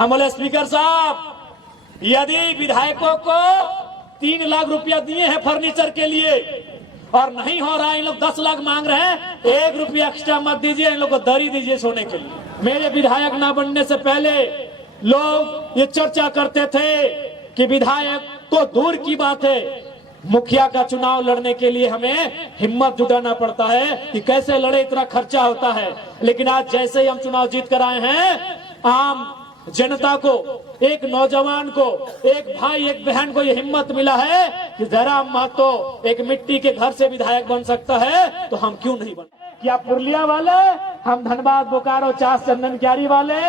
हम बोले स्पीकर साहब, यदि विधायकों को 3 लाख रुपया दिए हैं फर्नीचर के लिए और नहीं हो रहा, इन लोग 10 लाख मांग रहे हैं, 1 रुपया एक्स्ट्रा मत दीजिए, इन लोग को दरी दीजिए सोने के लिए। मेरे विधायक ना बनने से पहले लोग ये चर्चा करते थे कि विधायक तो दूर की बात है, मुखिया का चुनाव लड़ने के लिए हमें हिम्मत जुटाना पड़ता है कि कैसे लड़े, इतना खर्चा होता है। लेकिन आज जैसे ही हम चुनाव जीत कर आए हैं, आम जनता को, एक नौजवान को, एक भाई एक बहन को ये हिम्मत मिला है कि जयराम महतो एक मिट्टी के घर से विधायक बन सकता है, तो हम क्यों नहीं बन। क्या पुरलिया वाले, हम धनबाद बोकारो चास चंदन क्यारी वाले,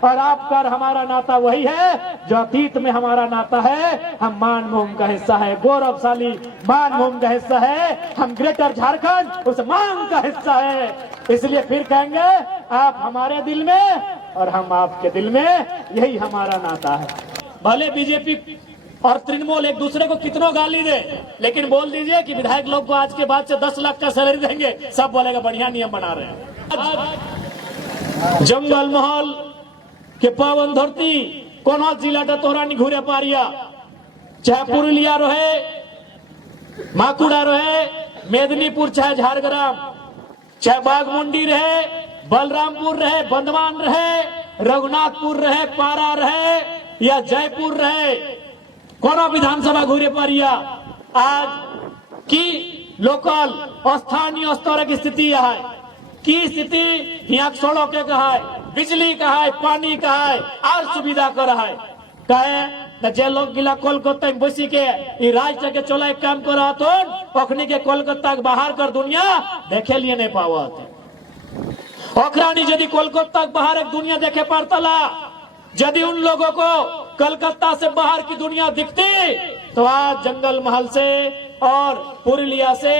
और आपका हमारा नाता वही है जो अतीत में हमारा नाता है। हम मानभूम का हिस्सा है, गौरवशाली मानभूम का हिस्सा है, हम ग्रेटर झारखंड उस मान का हिस्सा है। इसलिए फिर कहेंगे, आप हमारे दिल में और हम आपके दिल में, यही हमारा नाता है। भले बीजेपी और तृणमूल एक दूसरे को कितनों गाली दे, लेकिन बोल दीजिए कि विधायक लोग को आज के बाद से 10 लाख का सैलरी देंगे, सब बोलेगा बढ़िया नियम बना रहे हैं। जंगल महल के पावन धरती कोनो जिला तोरा नहीं घूरे पारिया, चाहे पुरुलिया रहे, माकुड़ा रहे, मेदिनीपुर चाहे झारग्राम, चाहे बाघमुंडी रहे, बलरामपुर रहे, बंदवान रहे, रघुनाथपुर रहे, पारा रहे या जयपुर रहे, कोनो विधानसभा घूरे पारिया, आज की लोकल स्थानीय स्तर की स्थिति यह है की स्थिति यहाँ सड़क का है, बिजली का है, पानी का है, और सुविधा कर है। कहे जे लोग गिला कोलकाता में बसी के राज्य के चला एक काम करा तो अखनी के कोलकाता के बाहर कर दुनिया देखे लिए नहीं पावा, यदि कोलकाता के बाहर एक दुनिया देखे पड़ता, यदि उन लोगों को कलकत्ता से बाहर की दुनिया दिखती, तो आज जंगल महल से और पुरुलिया से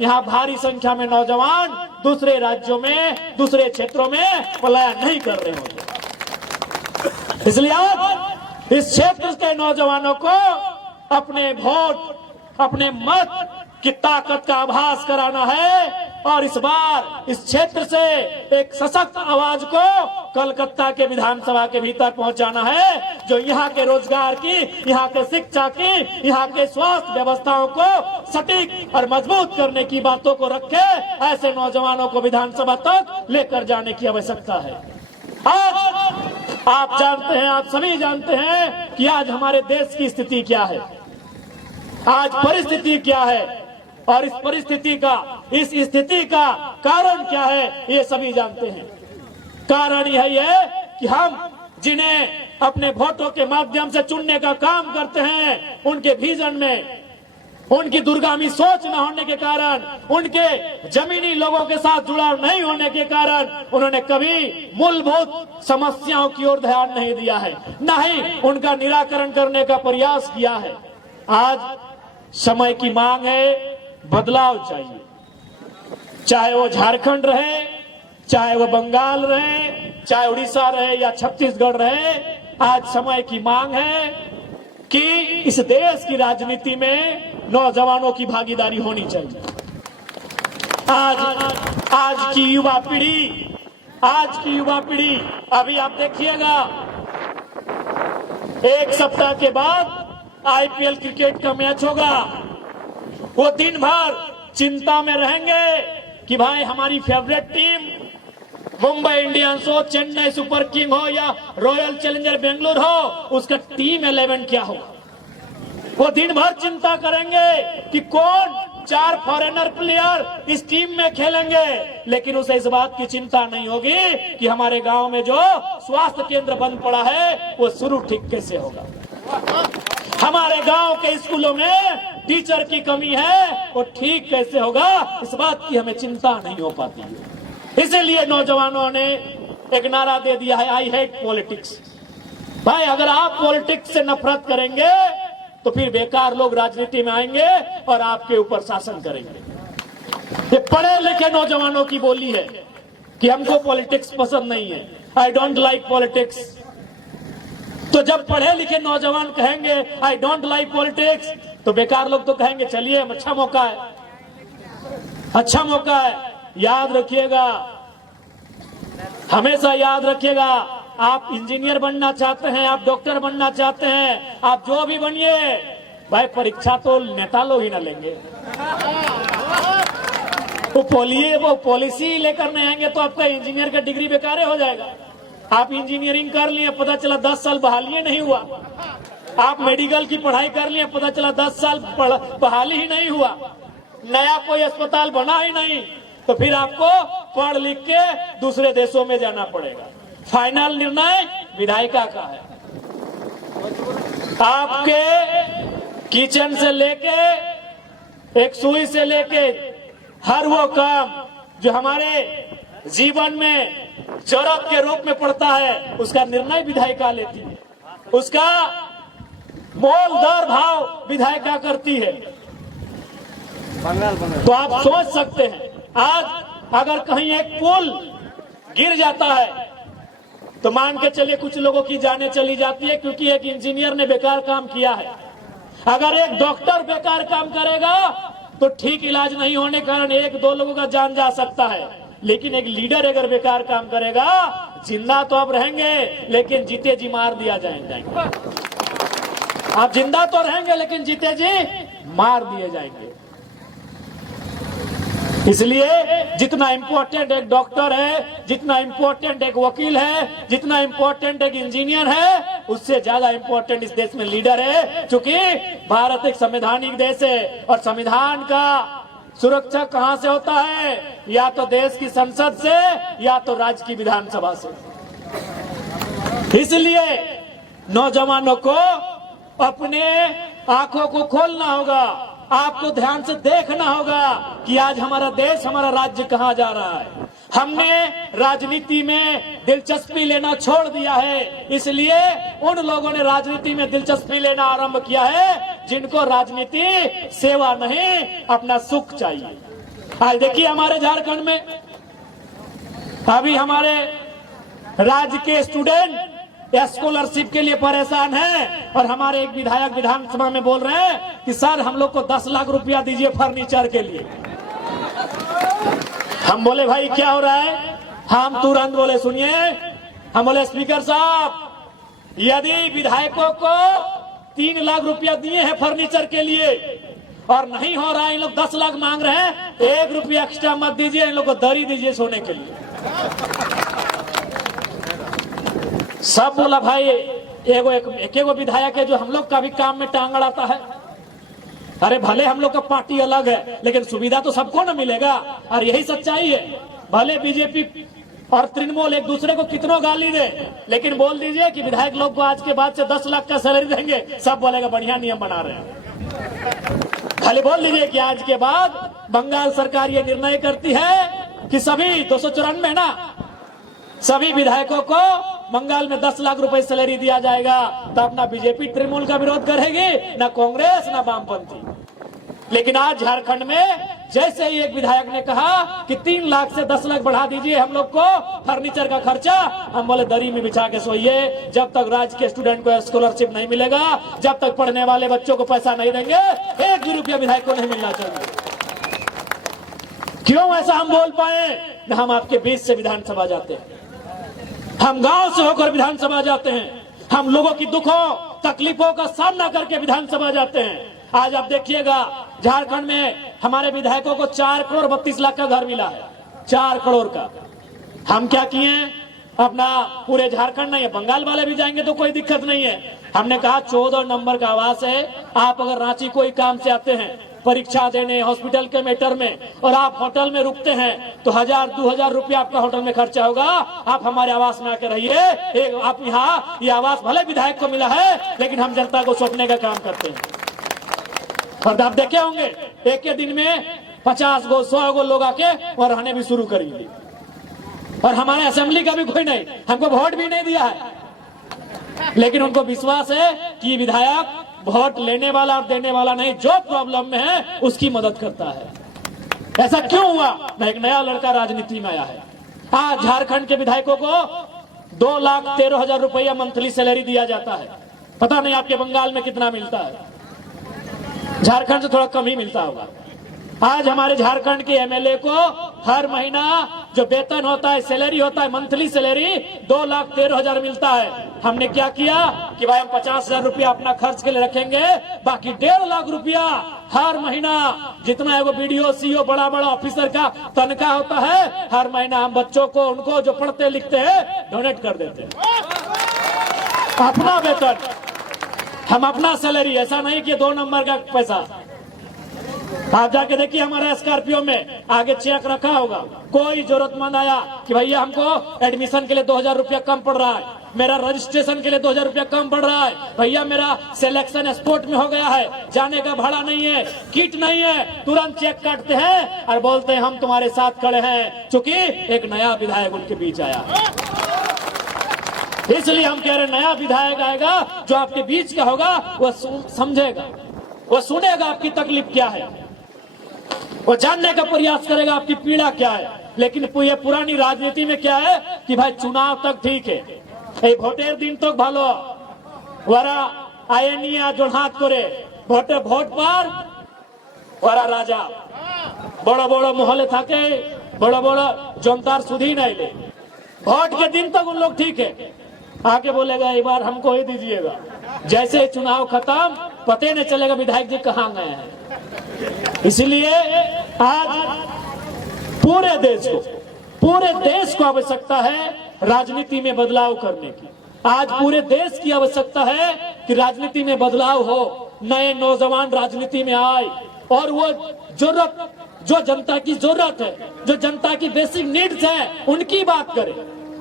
यहाँ भारी संख्या में नौजवान दूसरे राज्यों में, दूसरे क्षेत्रों में पलायन नहीं कर रहे होंगे। इसलिए आप इस क्षेत्र के नौजवानों को अपने वोट, अपने मत की ताकत का आभास कराना है, और इस बार इस क्षेत्र से एक सशक्त आवाज को कलकत्ता के विधानसभा के भीतर पहुंचाना है, जो यहाँ के रोजगार की, यहाँ के शिक्षा की, यहाँ के स्वास्थ्य व्यवस्थाओं को सटीक और मजबूत करने की बातों को रखे। ऐसे नौजवानों को विधानसभा तक लेकर जाने की आवश्यकता है। आज आप जानते हैं, आप सभी जानते हैं कि आज हमारे देश की स्थिति क्या है, आज परिस्थिति क्या है, और इस परिस्थिति का, इस स्थिति का कारण क्या है, ये सभी जानते हैं। कारण यही है कि हम जिन्हें अपने वोटों के माध्यम से चुनने का काम करते हैं, उनके विजन में उनकी दूरगामी सोच न होने के कारण, उनके जमीनी लोगों के साथ जुड़ाव नहीं होने के कारण, उन्होंने कभी मूलभूत समस्याओं की ओर ध्यान नहीं दिया है, न ही उनका निराकरण करने का प्रयास किया है। आज समय की मांग है, बदलाव चाहिए, चाहे वो झारखंड रहे, चाहे वो बंगाल रहे, चाहे उड़ीसा रहे या छत्तीसगढ़ रहे। आज समय की मांग है कि इस देश की राजनीति में नौजवानों की भागीदारी होनी चाहिए। आज की युवा पीढ़ी, अभी आप देखिएगा, एक सप्ताह के बाद आईपीएल क्रिकेट का मैच होगा, वो दिन भर चिंता में रहेंगे कि भाई हमारी फेवरेट टीम मुंबई इंडियंस हो, चेन्नई सुपर किंग हो या रॉयल चैलेंजर बेंगलुरु हो, उसका टीम 11 क्या होगा। वो दिन भर चिंता करेंगे कि कौन 4 फॉरेनर प्लेयर इस टीम में खेलेंगे, लेकिन उसे इस बात की चिंता नहीं होगी कि हमारे गांव में जो स्वास्थ्य केंद्र बंद पड़ा है वो शुरू ठीक कैसे होगा, हमारे गांव के स्कूलों में टीचर की कमी है वो ठीक कैसे होगा, इस बात की हमें चिंता नहीं हो पाती है। इसीलिए नौजवानों ने एक नारा दे दिया है, आई हेट पॉलिटिक्स। भाई अगर आप पॉलिटिक्स से नफरत करेंगे तो फिर बेकार लोग राजनीति में आएंगे और आपके ऊपर शासन करेंगे। ये पढ़े लिखे नौजवानों की बोली है कि हमको पॉलिटिक्स पसंद नहीं है, आई डोंट लाइक पॉलिटिक्स। तो जब पढ़े लिखे नौजवान कहेंगे आई डोंट लाइक पॉलिटिक्स, तो बेकार लोग तो कहेंगे चलिए अच्छा मौका है, अच्छा मौका है। याद रखिएगा, हमेशा याद रखिएगा, आप इंजीनियर बनना चाहते हैं, आप डॉक्टर बनना चाहते हैं, आप जो भी बनिए, भाई परीक्षा तो नेता लोग ही ना लेंगे। वो पॉलिसी लेकर नहीं आएंगे तो आपका इंजीनियर का डिग्री बेकार हो जाएगा। आप इंजीनियरिंग कर लिए, पता चला 10 साल बहाली नहीं हुआ। आप मेडिकल की पढ़ाई कर लिए, पता चला 10 साल बहाली ही नहीं हुआ, नया कोई अस्पताल बना ही नहीं, तो फिर आपको पढ़ लिख के दूसरे देशों में जाना पड़ेगा। फाइनल निर्णय विधायिका का है। आपके किचन से लेके एक सुई से लेके हर वो काम जो हमारे जीवन में जरूरत के रूप में पड़ता है, उसका निर्णय विधायिका लेती है, उसका मोल दर भाव विधायिका करती है। तो आप सोच सकते हैं, आज अगर कहीं एक पुल गिर जाता है तो मान के चलिए कुछ लोगों की जानें चली जाती है, क्योंकि एक इंजीनियर ने बेकार काम किया है। अगर एक डॉक्टर बेकार काम करेगा तो ठीक इलाज नहीं होने के कारण 1-2 लोगों का जान जा सकता है, लेकिन एक लीडर अगर बेकार काम करेगा, जिंदा तो आप रहेंगे लेकिन जीते जी मार दिया जाएंगे। आप जिंदा तो रहेंगे लेकिन जीते जी मार दिए जाएंगे। इसलिए जितना इंपॉर्टेंट एक डॉक्टर है, जितना इंपॉर्टेंट एक वकील है, जितना इंपॉर्टेंट एक इंजीनियर है, उससे ज्यादा इंपॉर्टेंट इस देश में लीडर है। क्योंकि भारत एक संवैधानिक देश है और संविधान का सुरक्षा कहां से होता है? या तो देश की संसद से या तो राज्य की विधानसभा से। इसलिए नौजवानों को अपने आंखों को खोलना होगा, आपको ध्यान से देखना होगा कि आज हमारा देश, हमारा राज्य कहां जा रहा है। हमने राजनीति में दिलचस्पी लेना छोड़ दिया है, इसलिए उन लोगों ने राजनीति में दिलचस्पी लेना आरंभ किया है जिनको राजनीति सेवा नहीं, अपना सुख चाहिए। आज देखिए हमारे झारखंड में अभी हमारे राज्य के स्टूडेंट स्कॉलरशिप के लिए परेशान हैं और हमारे एक विधायक विधानसभा में बोल रहे हैं कि सर हम लोग को 10 लाख रुपया दीजिए फर्नीचर के लिए। हम बोले भाई क्या हो रहा है? हम तुरंत बोले सुनिए, हम बोले स्पीकर साहब यदि विधायकों को 3 लाख रुपया दिए हैं फर्नीचर के लिए और नहीं हो रहा, इन लोग 10 लाख मांग रहे हैं, 1 रुपया एक्स्ट्रा मत दीजिए, इन लोग को दरी दीजिए सोने के लिए। सब बोला भाई एगो विधायक है जो हम लोग का भी काम में टांग अड़ाता है। अरे भले हम लोग का पार्टी अलग है लेकिन सुविधा तो सबको ना मिलेगा, और यही सच्चाई है। भले बीजेपी और तृणमूल एक दूसरे को कितनों गाली दे, लेकिन बोल दीजिए कि विधायक लोग को आज के बाद से 10 लाख का सैलरी देंगे, सब बोलेगा बढ़िया नियम बना रहे हैं। खाली बोल दीजिए कि आज के बाद बंगाल सरकार ये निर्णय करती है कि सभी 294 ना सभी विधायकों को बंगाल में 10 लाख रुपए सैलरी दिया जाएगा, तब ना बीजेपी तृणमूल का विरोध करेगी, ना कांग्रेस, ना वामपंथी। लेकिन आज झारखंड में जैसे ही एक विधायक ने कहा कि 3 लाख से 10 लाख बढ़ा दीजिए हम लोग को फर्नीचर का खर्चा, हम बोले दरी में बिछा के सोइए। जब तक राज्य के स्टूडेंट को स्कॉलरशिप नहीं मिलेगा, जब तक पढ़ने वाले बच्चों को पैसा नहीं देंगे, 1 भी रुपया विधायक को नहीं मिलना चाहिए। क्यों ऐसा हम बोल पाए? हम आपके बीच से विधानसभा जाते हैं, हम गांव से होकर विधानसभा जाते हैं, हम लोगों की दुखों तकलीफों का सामना करके विधानसभा जाते हैं। आज आप देखिएगा झारखंड में हमारे विधायकों को 4 करोड़ 32 लाख का घर मिला है, 4 करोड़ का। हम क्या किए? अपना पूरे झारखंड नहीं है, बंगाल वाले भी जाएंगे तो कोई दिक्कत नहीं है। हमने कहा 14 नंबर का आवास है, आप अगर रांची कोई काम से आते हैं, परीक्षा देने, हॉस्पिटल के मैटर में, और आप होटल में रुकते हैं तो 1000-2000 रुपया आपका होटल में खर्चा होगा। आप हमारे आवास में आकर रहिए। आप यहाँ ये आवास भले विधायक को मिला है लेकिन हम जनता को सौंपने का काम करते हैं। और आप देखे होंगे एक के दिन में 50 गो 100 गो लोग आके और रहने भी शुरू करेंगे। और हमारे असेंबली का भी कोई नहीं, हमको वोट भी नहीं दिया है, लेकिन उनको विश्वास है कि विधायक वोट लेने वाला और देने वाला नहीं, जो प्रॉब्लम में है उसकी मदद करता है। ऐसा क्यों हुआ? मैं एक नया लड़का राजनीति में आया है। आज झारखंड के विधायकों को 2,13,000 रुपया मंथली सैलरी दिया जाता है। पता नहीं आपके बंगाल में कितना मिलता है, झारखंड से थोड़ा कम ही मिलता होगा। आज हमारे झारखंड के एमएलए को हर महीना जो वेतन होता है, सैलरी होता है, मंथली सैलरी 2,13,000 मिलता है। हमने क्या किया कि भाई हम 50,000 रुपया अपना खर्च के लिए रखेंगे, बाकी 1.5 लाख रुपया हर महीना जितना है वो बीडीओ सीओ बड़ा बड़ा ऑफिसर का तनख्वाह होता है, हर महीना हम बच्चों को, उनको जो पढ़ते लिखते हैं, डोनेट कर देते हैं। अपना वेतन, हम अपना सैलरी, ऐसा नहीं कि 2 नंबर का पैसा। आप जाके देखिए हमारा स्कॉर्पियो में आगे चेक रखा होगा। कोई जरूरतमंद आया कि भैया हमको एडमिशन के लिए 2,000 रुपया कम पड़ रहा है, मेरा रजिस्ट्रेशन के लिए 2,000 रुपया कम पड़ रहा है, भैया मेरा सिलेक्शन स्पोर्ट में हो गया है, जाने का भाड़ा नहीं है, किट नहीं है, तुरंत चेक काटते हैं और बोलते हैं हम तुम्हारे साथ खड़े हैं, क्योंकि एक नया विधायक उनके बीच आया। इसलिए हम कह रहे नया विधायक आएगा जो आपके बीच का होगा, वो समझेगा, वो सुनेगा आपकी तकलीफ क्या है, वो जानने का प्रयास करेगा आपकी पीड़ा क्या है। लेकिन ये पुरानी राजनीति में क्या है कि भाई चुनाव तक ठीक है, ভোটের দিন তো ভালো, ওরা আয়ে নিয়ে জোড়হাত করে ভোট পার ওরা রাজা, বড় বড় মহলে থাকে, বড় বড় জনতার সুধি नहीं ले। वोट के दिन तक उन लोग ठीक है, आके बोलेगा एक बार हमको ही दीजिएगा, जैसे चुनाव खत्म पते नहीं चलेगा विधायक जी कहाँ गए हैं। इसलिए आज पूरे देश को आवश्यकता है राजनीति में बदलाव करने की। आज पूरे देश की आवश्यकता है कि राजनीति में बदलाव हो, नए नौजवान राजनीति में आए और वो जरूरत, जो जनता की जरूरत है, जो जनता की बेसिक नीड्स है, उनकी बात करे,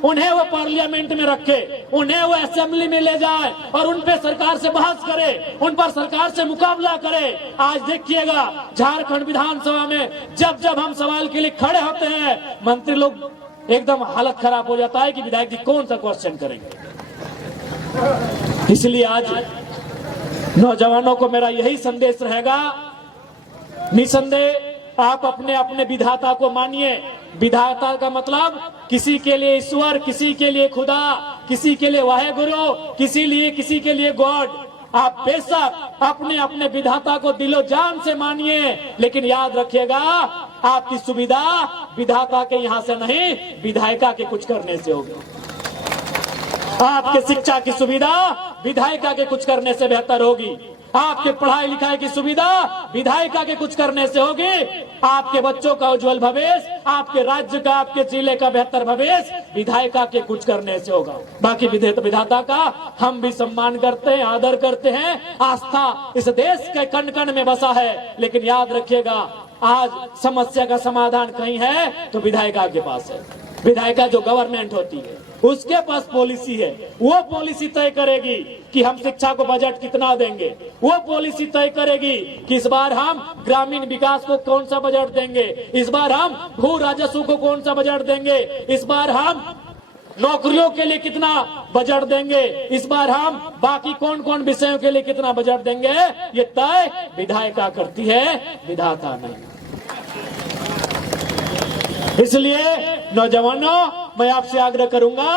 उन्हें वो पार्लियामेंट में रखे, उन्हें वो असेंबली में ले जाए और उन पे सरकार से बहस करे, उन पर सरकार से मुकाबला करे। आज देखिएगा झारखंड विधानसभा में जब जब हम सवाल के लिए खड़े होते हैं, मंत्री लोग एकदम हालत खराब हो जाता है कि विधायक जी कौन सा क्वेश्चन करेंगे। इसलिए आज नौजवानों को मेरा यही संदेश रहेगा, निसंदेह आप अपने अपने विधाता को मानिए। विधाता का मतलब किसी के लिए ईश्वर, किसी के लिए खुदा, किसी के लिए वाहेगुरु, किसी के लिए गॉड। आप बेशक अपने अपने विधाता को दिलो जान से मानिए, लेकिन याद रखिएगा आपकी सुविधा विधाता के यहाँ से नहीं, विधायिका के कुछ करने से होगी। आपके शिक्षा की सुविधा विधायिका के कुछ करने से बेहतर होगी। आपके पढ़ाई लिखाई की सुविधा विधायिका के कुछ करने से होगी। आपके बच्चों का उज्जवल भविष्य, आपके राज्य का, आपके जिले का बेहतर भविष्य विधायिका के कुछ करने से होगा। बाकी विधाता का हम भी सम्मान करते हैं, आदर करते हैं। आस्था इस देश के कण कण में बसा है, लेकिन याद रखिएगा आज समस्या का समाधान कहीं है तो विधायिका के पास है। विधायिका जो गवर्नमेंट होती है उसके पास पॉलिसी है, वो पॉलिसी तय करेगी कि हम शिक्षा को बजट कितना देंगे, वो पॉलिसी तय करेगी कि इस बार हम ग्रामीण विकास को कौन सा बजट देंगे, इस बार हम भू राजस्व को कौन सा बजट देंगे, इस बार हम नौकरियों के लिए कितना बजट देंगे, इस बार हम बाकी कौन कौन विषयों के लिए कितना बजट देंगे। ये तय विधायिका करती है, विधाता नहीं। इसलिए नौजवानों, मैं आपसे आग्रह करूंगा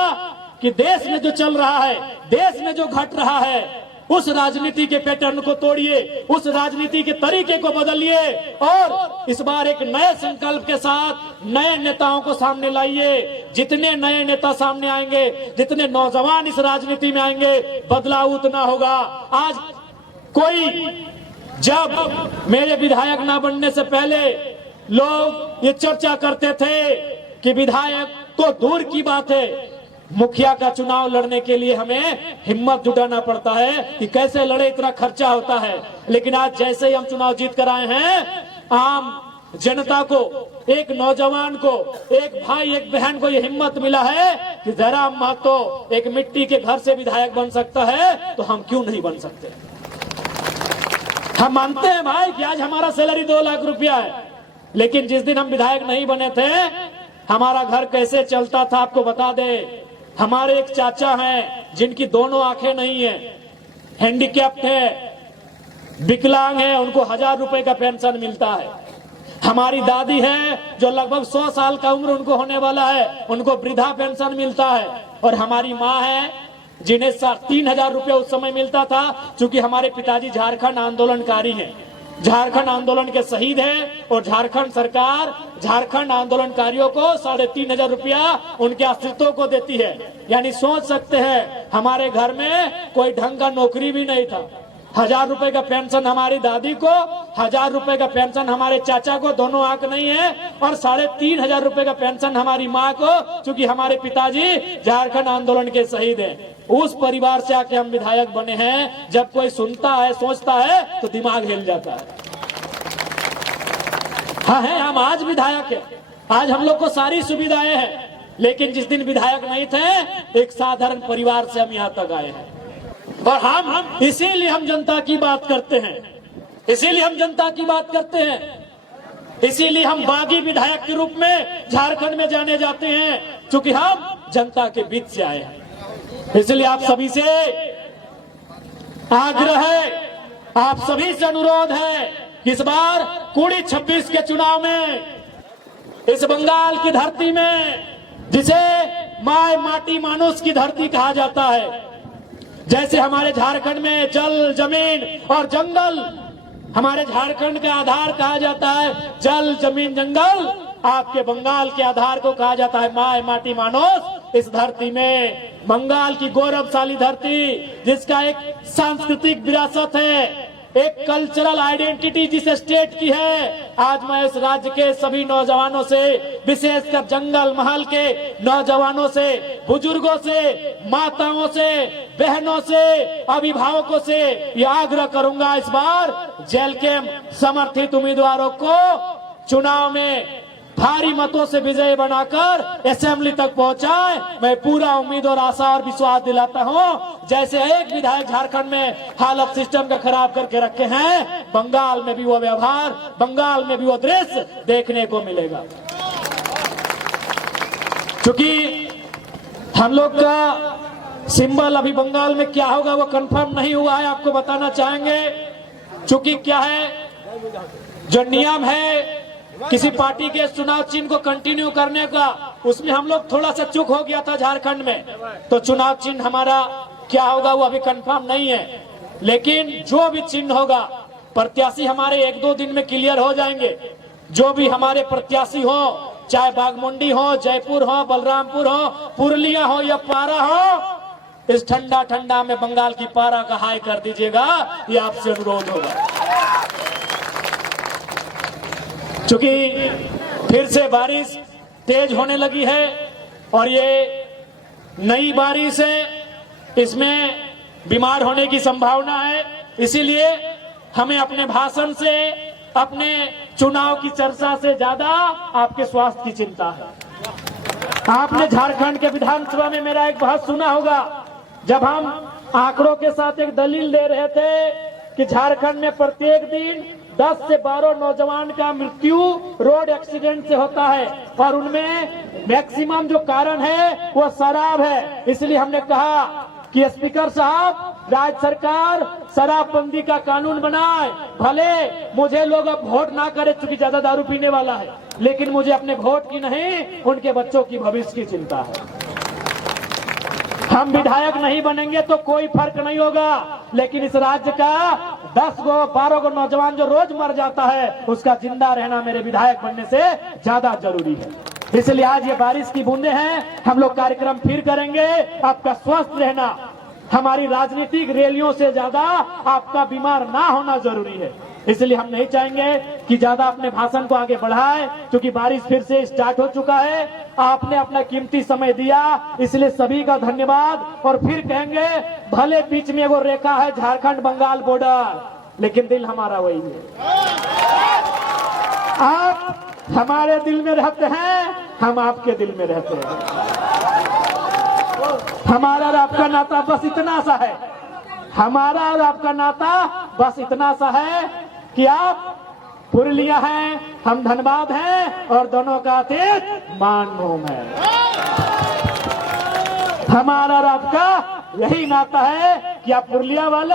कि देश में जो चल रहा है, देश में जो घट रहा है, उस राजनीति के पैटर्न को तोड़िए, उस राजनीति के तरीके को बदलिए और इस बार एक नए संकल्प के साथ नए नेताओं को सामने लाइए। जितने नए नेता सामने आएंगे, जितने नौजवान इस राजनीति में आएंगे, बदलाव उतना होगा। आज कोई, जब मेरे विधायक ना बनने से पहले लोग ये चर्चा करते थे कि विधायक तो दूर की बात है, मुखिया का चुनाव लड़ने के लिए हमें हिम्मत जुटाना पड़ता है कि कैसे लड़े, इतना खर्चा होता है। लेकिन आज जैसे ही हम चुनाव जीत कर आए हैं, आम जनता को, एक नौजवान को, एक भाई एक बहन को ये हिम्मत मिला है कि जरा महतो एक मिट्टी के घर से विधायक बन सकता है तो हम क्यों नहीं बन सकते। हम मानते हैं भाई कि आज हमारा सैलरी 2 लाख रुपया है, लेकिन जिस दिन हम विधायक नहीं बने थे हमारा घर कैसे चलता था आपको बता दे। हमारे एक चाचा हैं जिनकी दोनों आंखें नहीं है, हैंडीकैप्ड है, विकलांग है, उनको 1000 रुपए का पेंशन मिलता है। हमारी दादी है जो लगभग 100 साल का उम्र उनको होने वाला है, उनको वृद्धा पेंशन मिलता है। और हमारी माँ है जिन्हें 3000 रुपए उस समय मिलता था, क्योंकि हमारे पिताजी झारखंड आंदोलनकारी हैं। झारखंड आंदोलन के शहीद हैं और झारखंड सरकार झारखंड आंदोलनकारियों को 3,500 रुपया उनके आश्रितों को देती है। यानी सोच सकते हैं हमारे घर में कोई ढंग का नौकरी भी नहीं था। 1,000 रुपए का पेंशन हमारी दादी को, 1,000 रुपए का पेंशन हमारे चाचा को, दोनों आंख नहीं है, और 3,500 रुपए का पेंशन हमारी माँ को, क्योंकि हमारे पिताजी झारखंड आंदोलन के शहीद हैं। उस परिवार से आके हम विधायक बने हैं। जब कोई सुनता है, सोचता है, तो दिमाग हिल जाता है। हाँ है, हम आज विधायक हैं, आज हम लोग को सारी सुविधाएं हैं, लेकिन जिस दिन विधायक नहीं थे, एक साधारण परिवार से हम यहाँ तक आए हैं। और हम इसीलिए हम जनता की बात करते हैं, इसीलिए हम जनता की बात करते हैं, इसीलिए हम बागी विधायक के रूप में झारखंड में जाने जाते हैं, क्योंकि हम जनता के बीच से आए हैं। इसलिए आप सभी से आग्रह है, आप सभी से अनुरोध है कि इस बार 26 के चुनाव में इस बंगाल की धरती में, जिसे माय माटी मानुष की धरती कहा जाता है, जैसे हमारे झारखंड में जल, जमीन और जंगल, हमारे झारखंड का आधार कहा जाता है जल, जमीन, जंगल, आपके बंगाल के आधार को कहा जाता है माय माटी मानुष। इस धरती में, बंगाल की गौरवशाली धरती, जिसका एक सांस्कृतिक विरासत है, एक कल्चरल आइडेंटिटी जिस स्टेट की है, आज मैं इस राज्य के सभी नौजवानों से, विशेषकर जंगल महल के नौजवानों से, बुजुर्गों से, माताओं से, बहनों से, अभिभावकों से ये आग्रह करूंगा, इस बार जेल के समर्थित उम्मीदवारों को चुनाव में भारी मतों से विजय बनाकर असेंबली तक पहुंचाए। मैं पूरा उम्मीद और आशा और विश्वास दिलाता हूं, जैसे एक विधायक झारखंड में हालत सिस्टम का खराब करके रखे हैं, बंगाल में भी वो व्यवहार, बंगाल में भी वो दृश्य देखने को मिलेगा। क्योंकि हम लोग का सिंबल अभी बंगाल में क्या होगा वो कंफर्म नहीं हुआ है, आपको बताना चाहेंगे। क्योंकि क्या है, जो नियम है किसी पार्टी के चुनाव चिन्ह को कंटिन्यू करने का, उसमें हम लोग थोड़ा सा चूक हो गया था झारखंड में, तो चुनाव चिन्ह हमारा क्या होगा वो अभी कंफर्म नहीं है। लेकिन जो भी चिन्ह होगा, प्रत्याशी हमारे 1-2 दिन में क्लियर हो जाएंगे। जो भी हमारे प्रत्याशी हो, चाहे बागमुंडी हो, जयपुर हो, बलरामपुर हो, पुरलिया हो या पारा हो, इस ठंडा ठंडा में बंगाल की पारा का हाई कर दीजिएगा, ये आपसे अनुरोध होगा। क्योंकि फिर से बारिश तेज होने लगी है और ये नई बारिश है, इसमें बीमार होने की संभावना है। इसीलिए हमें अपने भाषण से, अपने चुनाव की चर्चा से ज्यादा आपके स्वास्थ्य की चिंता है। आपने झारखंड के विधानसभा में मेरा एक बहस सुना होगा, जब हम आंकड़ों के साथ एक दलील दे रहे थे कि झारखंड में प्रत्येक दिन 10 से 12 नौजवान का मृत्यु रोड एक्सीडेंट से होता है, और उनमें मैक्सिमम जो कारण है वो शराब है। इसलिए हमने कहा कि स्पीकर साहब, राज्य सरकार शराबबंदी का कानून बनाए। भले मुझे लोग अब वोट ना करे क्योंकि ज्यादा दारू पीने वाला है, लेकिन मुझे अपने वोट की नहीं, उनके बच्चों की भविष्य की चिंता है। हम विधायक नहीं बनेंगे तो कोई फर्क नहीं होगा, लेकिन इस राज्य का 10-12 को नौजवान जो रोज मर जाता है, उसका जिंदा रहना मेरे विधायक बनने से ज्यादा जरूरी है। इसलिए आज ये बारिश की बूंदे हैं, हम लोग कार्यक्रम फिर करेंगे। आपका स्वस्थ रहना हमारी राजनीतिक रैलियों से ज्यादा आपका बीमार ना होना जरूरी है। इसलिए हम नहीं चाहेंगे कि ज्यादा अपने भाषण को आगे बढ़ाए, क्योंकि बारिश फिर से स्टार्ट हो चुका है। आपने अपना कीमती समय दिया, इसलिए सभी का धन्यवाद। और फिर कहेंगे, भले बीच में वो रेखा है झारखंड बंगाल बॉर्डर, लेकिन दिल हमारा वही है। आप हमारे दिल में रहते हैं, हम आपके दिल में रहते हैं। हमारा और आपका नाता बस इतना सा है, हमारा और आपका नाता बस इतना सा है कि आप पुरलिया हैं, हम धनबाद हैं, और दोनों का अतीत मानभूम है। हमारा और आपका यही नाता है कि आप पुरलिया वाले,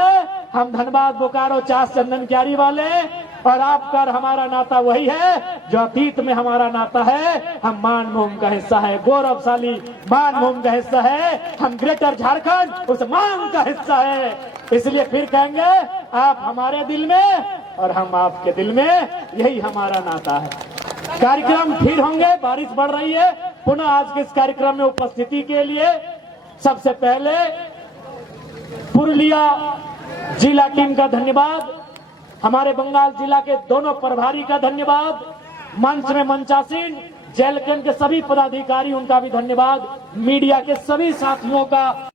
हम धनबाद, बोकारो, चास, चंदन क्यारी वाले, और आपका और हमारा नाता वही है जो अतीत में हमारा नाता है। हम मानभूम का हिस्सा है, गौरवशाली मानभूम का हिस्सा है, हम ग्रेटर झारखंड उस मान का हिस्सा है। इसलिए फिर कहेंगे, आप हमारे दिल में, और हम आपके दिल में, यही हमारा नाता है। कार्यक्रम फिर होंगे, बारिश बढ़ रही है। पुनः आज के इस कार्यक्रम में उपस्थिति के लिए सबसे पहले पुरुलिया जिला टीम का धन्यवाद, हमारे बंगाल जिला के दोनों प्रभारी का धन्यवाद, मंच में मंचासीन जेलकन के सभी पदाधिकारी, उनका भी धन्यवाद, मीडिया के सभी साथियों का